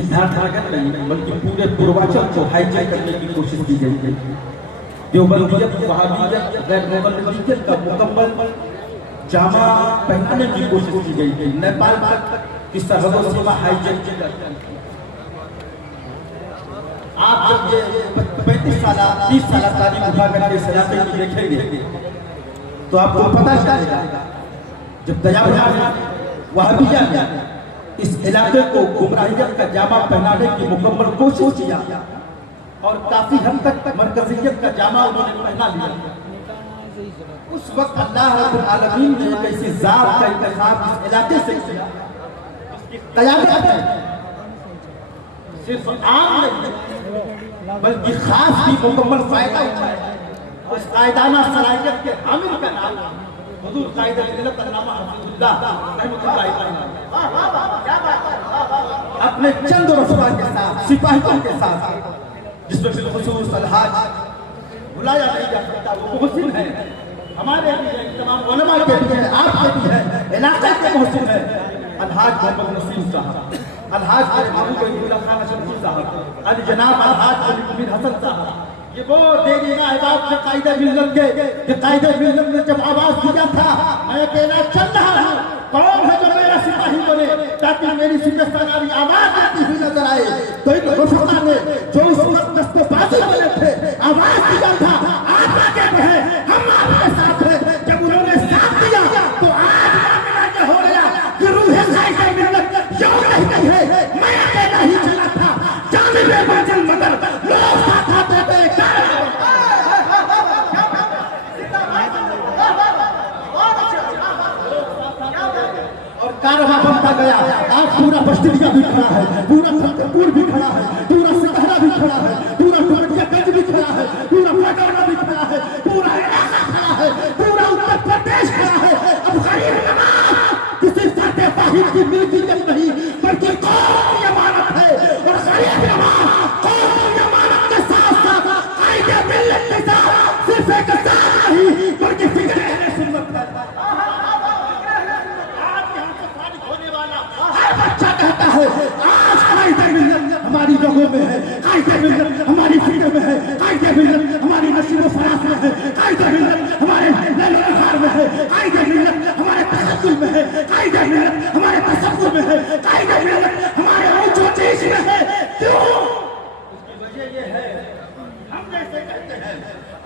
सिद्धार्थनगर नहीं बल्कि पूरे पूर्वांचल को हाईजैक करने की कोशिश की गई है। देवबंदियत, वहाबियत, गैर मोहम्मदियत का मुकम्मल जामा पहनाने की कोशिश की गई है। नेपाल तक की सरहदों सीमा हाईजैक की गई। आप जब ये 35 साल 30 साल तारीख उठा करके इस इलाके की देखेंगे तो आपको पता चलेगा जब दयाबंद वहाबिया ने इस इलाके को गुमराहियत का जामा पहनाने की मुकम्मल कोशिश किया और काफी हद तक मरकजियत का जामा उन्होंने पहना लिया। उस वक्त अल्लाह रब्बुल आलमीन ने एक ऐसी जात का इंतखाब इस इलाके से किया, क़यादत है, सिर्फ आम नहीं बल्कि खास भी मुकम्मल फायदा उठाया। उस कायदाना सलाहियत के हामिल का नाम हुजूर कायदे मिल्लत अल्लामा हफीजुल्लाह रहमतुल्लाह अलैह अपने चंद रसूला के साथ, सिपाहियों के साथ, जिसमें बिलखुसूस अलहाज बुलाया नहीं जा सकता, वो मुहसिन है, हमारे भी है, तमाम उलमा के भी है, आपके भी है, इलाके के मुहसिन है, अलहाज मोहम्मद नसीम साहब, अलहाज अब्दुल्लाह खान अशरफी साहब, अल जनाब अलहाज अली हसन साहब। ये वो देरीना अहबाब के कायदे मिल्लत के कायदे मिल्लत ने जब आवाज दिया था, मैं कहना चल रहा हूँ, कौन है जो मेरा सिपाही बने ताकि मेरी शिकस्तनारी आवाज देती हुई नजर आए। तो इन रसूलों ने जो उस वक्त दस्तबाजी बने थे आवाज दिया था, आज आगे बढ़े, हम आपके साथ हैं। जब उन्होंने साथ दिया तो आज मामला हो गया कि रूह कायदे मिल्लत यूं नहीं है, मैं अकेला ही चला था, जानिबे मंजिल मगर लोग साथ आते थे। कारवां बनता गया, आज पूरा बस्तिया भी खड़ा है, पूरा फतेहपुर भी खड़ा है, पूरा सिकहरा भी खड़ा है, पूरा डुमरियागंज भी खड़ा है, पूरा पटना भी खड़ा है, पूरा इलाका खड़ा है, पूरा उत्तर प्रदेश खड़ा है। अब गरीब नवाज किसी साथे वाहिद की मिल्कियत नहीं बल्कि कौम की अमानत है, और गरीब नवाज कौम की अमानत के साथ साथ कायदे मिल्लत के साथ सिर्फ एक साथ नहीं बल्कि फिक्र अहले सुन्नत है। बच्चा कहता है आज कायदे मिल्लत हमारी लोगों में है, कायदे मिल्लत हमारी फिक्र में है, कायदे मिल्लत हमारी नसीब फराज में है, कायदे मिल्लत हमारे लैलो नहार में है, कायदे मिल्लत हमारे तसव्वुर में है, कायदे मिल्लत हमारे तसव्वुर में है, कायदे मिल्लत हमारे ऊंचे चीज में है। क्यों? उसकी वजह ये है, हम जैसे कहते हैं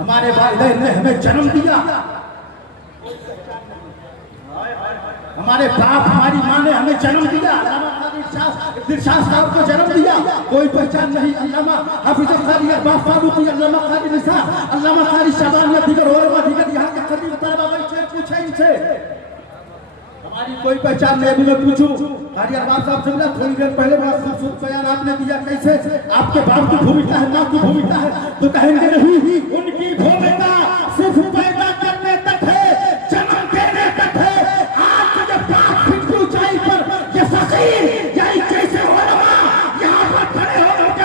हमारे वालिदैन ने हमें जन्म दिया, हमारे बाप हमारी माँ ने हमें जन्म दिया, इरशाद साहब को जन्म दिया, कोई पहचान नहीं। अल्लामा हाफिज कारी अब्बास फारूकी, अल्लामा कारी निसार, अल्लामा कारी शाबानिया, दीगर और दीगर यहाँ के खतीब तलबा बैठे, पूछे इनसे हमारी कोई पहचान नहीं। अभी मैं पूछूं कारी अब्बास साहब से मिला थोड़ी देर पहले, बड़ा खूबसूरत बयान आपने दिया, कैसे आपके बाप की भूमिका है, माँ की भूमिका है, तो कहेंगे नहीं, उनकी भूमिका सिर्फ पैदा करने तक है, जन्म देने तक है।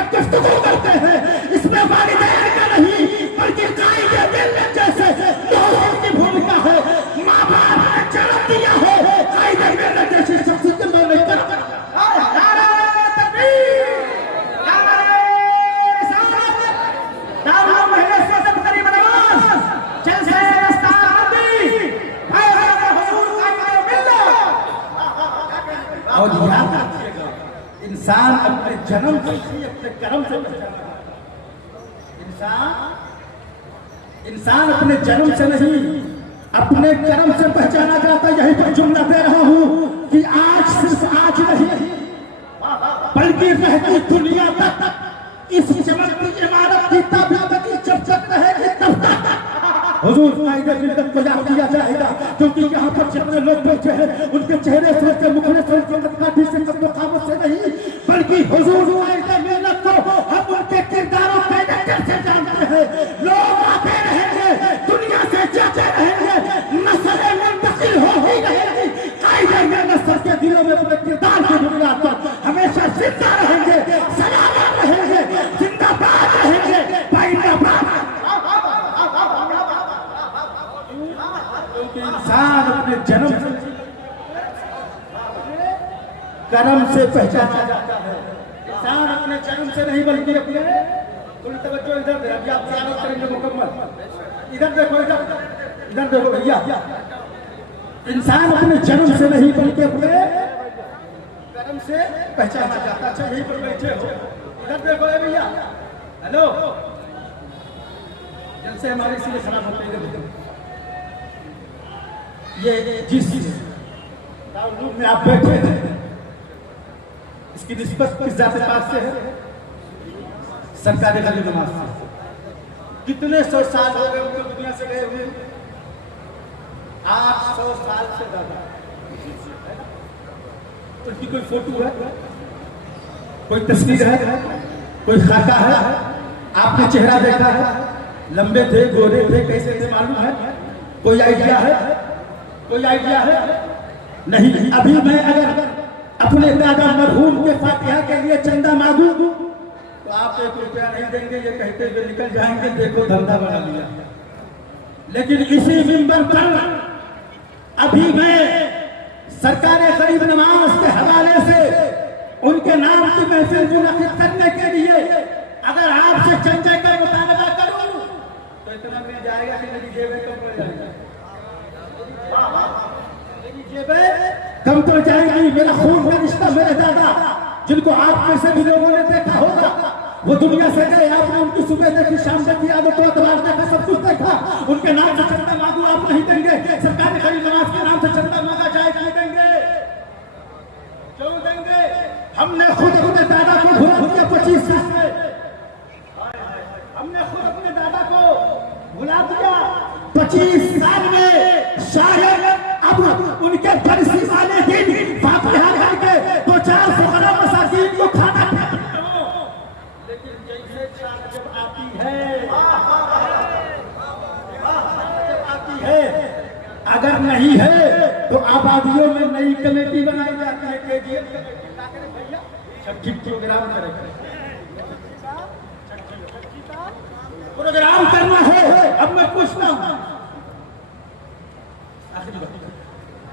गुफ्तगू करते हैं, इसमें वालिदैन का नहीं बल्कि कायदे मिल्लत जैसे लोगों की भूमिका है। माँ बाप ने जन्म दिया है, कायदे मिल्लत जैसी शख्सियत में नहीं कर। और याद रखिएगा, इंसान अपने जन्म से अपने कर्म से इंसान अपने जन्म से नहीं अपने कर्म से पहचाना जाता। यही पर जुमला दे रहा हूँ कि आज सिर्फ आज नहीं बल्कि रहती दुनिया तक इस चमकती इमारत की ताबीयत जब तक रहेगी तब तक हुजूर कायदे मिल्लत को याद किया जाएगा, क्योंकि यहाँ पर जितने लोग बैठे हैं उनके चेहरे से, उनके मुखड़े से, उनके कदकाठी से, कदकामत से नहीं बल्कि हुजूर कायदे मिल्लत को हम उनके किरदारों पैदा कैसे जानते हैं। लोग आते रहेंगे, दुनिया से जाते रहेंगे, नस्लें मुंतकिल हो ही रहेंगी, कायदे मिल्लत सबके दिलों में अपने किरदार की बुनियाद पर हमेशा जिंदा रहेंगे, सलामत रहेंगे, जिंदाबाद रहेंगे, पाइंदाबाद। इंसान अपने जन्म से कर्म से पहचाना जाता है। इंसान अपने जन्म से नहीं बल्कि अपने थोड़ी तवज्जो इधर दे, अभी आप तैयार करेंगे मुकम्मल। इधर देखो, इधर देखो भैया, इंसान अपने जन्म से नहीं बल्कि अपने कर्म से पहचाना जाता। अच्छा यहीं पर बैठे हो, इधर देखो भैया, हेलो, जल से हमारे इसीलिए खराब होते हैं। ये जिस रूम में आप बैठे हैं इसकी निस्बत किस जात पात से है? सरकारी गली नमाज से। कितने सौ साल हो गए उनको दुनिया से गए हुए? 800 साल से ज्यादा। उनकी कोई फोटो है, कोई तस्वीर है, कोई खाका है? आपने चेहरा देखा है? लंबे थे, गोरे थे, कैसे थे मालूम है? कोई आइडिया है? कोई आइडिया है? नहीं। अभी मैं अगर अपने दादा मरहूम के फातिहा के लिए चंदा मांगू तो आप 1 रुपया नहीं देंगे, ये कहते हुए निकल जाएंगे, देखो धंधा बना लिया। लेकिन इसी मिंबर पर अभी मैं सरकारे गरीब नवाज के हवाले से उनके नाम की महफिल मुनक्किद करने के लिए अगर आपसे चंदे का मुतालबा करूं तो इतना मिल जाएगा कि मेरी जेबें कम पड़ जाएगी। मेरी जेबें कम तो जाएगी। मेरा खून का रिश्ता, मेरे दादा जिनको आप में से भी लोगों ने देखा होगा, वो दुनिया से गए, आपने उनकी सुबह देखी, शाम देखी, आदत अतवार देखा, सब कुछ देखा। उनके नाम से चंदा मांगू आप नहीं देंगे। सरकारी गरीब नवाज के नाम से चंदा मांगा जाए, क्यों देंगे? क्यों देंगे? हमने खुद अपने दादा को भुला दिया 25 साल में। हमने खुद अपने दादा को भुला दिया 25 साल में। शायद अब उनके बरसी वाले दिन फातिहा करके 2-4 फुकरा मसाकीन को खाना खिलाओ। लेकिन जैसे चाँद जब आती है, अगर नहीं है तो आबादियों में नई कमेटी बनाई जाती है, KGF कमेटी। भैया छठी प्रोग्राम करेंगे, प्रोग्राम करना है। अब मैं पूछता हूं,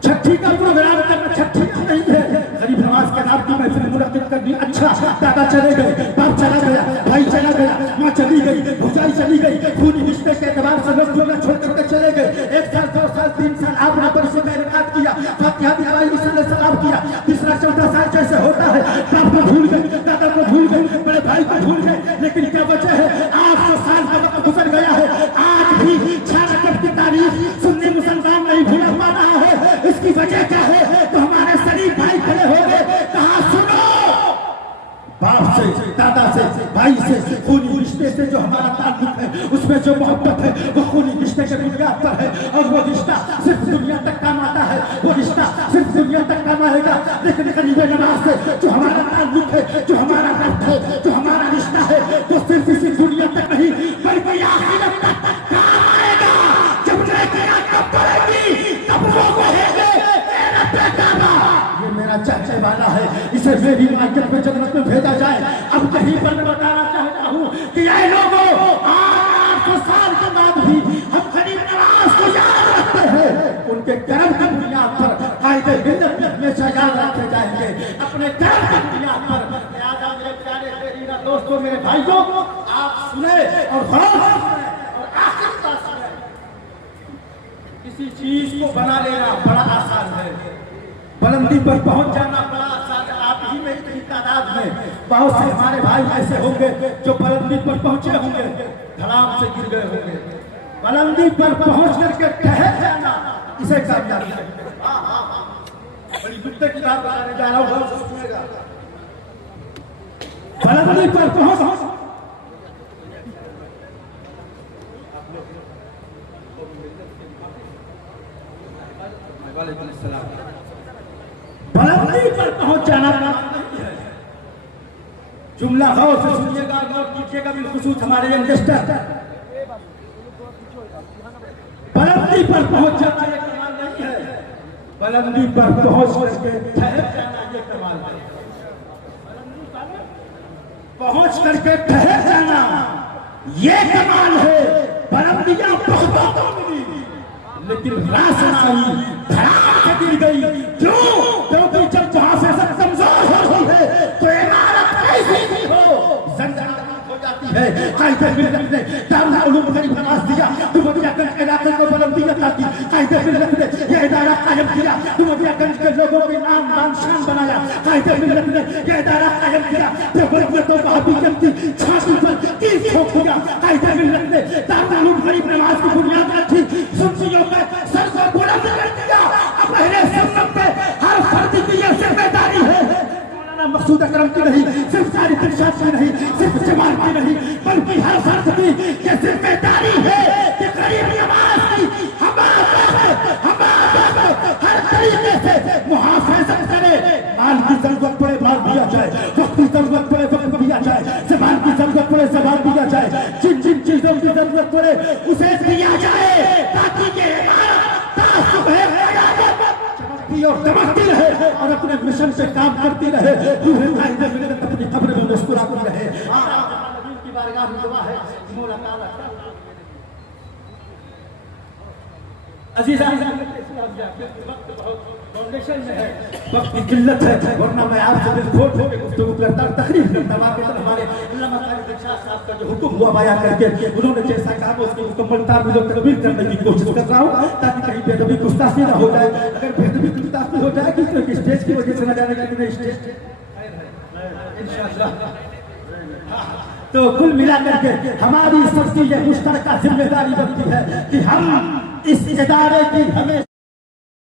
छठी का प्रोग्राम करना, छठी नहीं है, गरीब नवाज के नाम की महफिल मुनक्किद कर दी। अच्छा, दादा चले गए, बाप चला गया, भाई चला गया, माँ चली गई, भुजाई चली गई, खूनी रिश्ते के एतबार से लोग दुनिया छोड़ करके चले गए। 1 साल, 2 साल, 3 साल आपने बरसों का इनकार किया, फातिहा दिखाई, रिसाले सलाम किया। 3रा 4था साल जैसे होता है, बाप को भूल गए, दादा को भूल गए, बड़े भाई को भूल गए। लेकिन क्या वजह है? 800 साल का वक्त गुजर गया है, आज भी 6 रकअत की तारीख सुन्नी मुसलमान नहीं भूल पा रहा है। इसकी वजह क्या है? तो हमारे शरीफ भाई खड़े हो गए, कहा सुनो, बाप से, दादा से, भाई से, खूनी रिश्ते से जो हमारा ताल्लुक है, उसमें जो मोहब्बत है, वो खूनी रिश्ते के बुनियाद पर है। और वो रिश्ता सिर्फ दुनिया तक काम आता है, वो रिश्ता सिर्फ दुनिया तक काम आएगा। लेकिन गरीब नवाज से जो हमारा ताल्लुक है, जो हमारा रब्त है, जो हमारा रिश्ता है, वो सिर्फ इसी दुनिया तक नहीं बल्कि आखिरत तक काम आएगा। जब क़यामत पड़ेगी तब लोग कहेंगे ये मेरा चाचे वाला है, इसे मेरी मार्केट में जन्नत में भेजा जाए। अब कहीं पर मैं बताना चाहता हूँ कि ये लोगों 800 साल के बाद भी हम गरीब नवाज को याद रखते हैं। उनके कर्म की बुनियाद पर कायदे मिल्लत में हमेशा याद रखे जाएंगे, अपने कर्म की बुनियाद पर। लिहाजा मेरे प्यारे मेरे दोस्तों, मेरे भाइयों, आप सुने और गौर सुने और आखिर बात सुने। किसी चीज को बना लेना बड़ा आसान है, बुलंदी पर पहुंच जाना बड़ा आसान है। आप ही में इतनी तादाद में बहुत से हमारे भाई ऐसे होंगे जो बुलंदी पर पहुंचे होंगे, धड़ाम से गिर गए होंगे। बुलंदी पर पहुंच करके ठहर जाना, इसे कामयाबी है। बड़ी दुख की बात बताने जा रहा हूं, बुलंदी पर पहुंच। बुलंदी पर पहुंच जाना जुमला गौर से सुनिएगा, नोट कीजिएगा बिलखुसूस हमारे यंगस्टर। बुलंदी पर पहुंच जाना ये कमाल नहीं है, बुलंदी पर पहुंच करके ठहर जाना ये कमाल है। पहुंच करके ठहर जाना ये कमाल है। बुलंदियां बहुतों को मिली लेकिन रासनाई धड़ाम से गिर गई। क्यों? क्योंकि जब वहां से सब कमजोर हो रही है तो इमारत कैसी कायदे मिल्लत ने दारुल उलूम गरीब नवाज दिया, डुमरियागंज के इलाके को बुलंदियत दी, कायदे मिल्लत ने ये इदारा कायम किया, डुमरियागंज के लोगों के नाम शान बनाया, कायदे मिल्लत ने ये इदारा कायम किया, देवबंदियत और वहाबियत की छाती पर तीर ठोक दिया, कायदे मिल्लत ने दारुल उलूम गरीब नवाज की बुनियाद रखी, सुन्नियों में सर को बुलंद कर दिया। अब पहले सब पे हर फर्द की ये जिम्मेदारी है, मकसूद अकरम की नहीं, सिर्फ सारी दिलशाद की नहीं, सिर्फ जमाल की नहीं, बल्कि हर फर्द की ये जिम्मेदारी है कि गरीबी आवाज की हर तरीके से मुहाफिजत करे। माल की जरूरत पड़े माल दिया जाए, वक्त की जरूरत पड़े वक्त दिया जाए, जबान की जरूरत पड़े जबान दिया जाए, जिन जिन चीजों की जरूरत पड़े उसे दिया जाए, ताकि ये और दमकती रहे और अपने मिशन से काम करती रहे, अपनी कब्र में मुस्कुराती रहे। की बारगाह में दुआ है, फाउंडेशन में है, वक्त की किल्लत है, वरना मैं आपसे दिलखोट होकर गुफ्तगू करता, तकरीफ करता। हमारे अल्लामा तारिक शाह साहब का जो हुक्म हुआ बयां करके उन्होंने जैसा कहा उसकी मुकम्मलता में तकमील करने की कोशिश कर रहा हूँ, ताकि कहीं बेदबी गुस्ताखी ना हो जाए। अगर बेदबी गुस्ताखी हो जाए कि स्टेज की वजह से न जाने का स्टेज इंशाअल्लाह। तो कुल मिलाकर के हमारी सबकी ये मुश्तरका जिम्मेदारी बनती है कि हम इस इदारे की हमें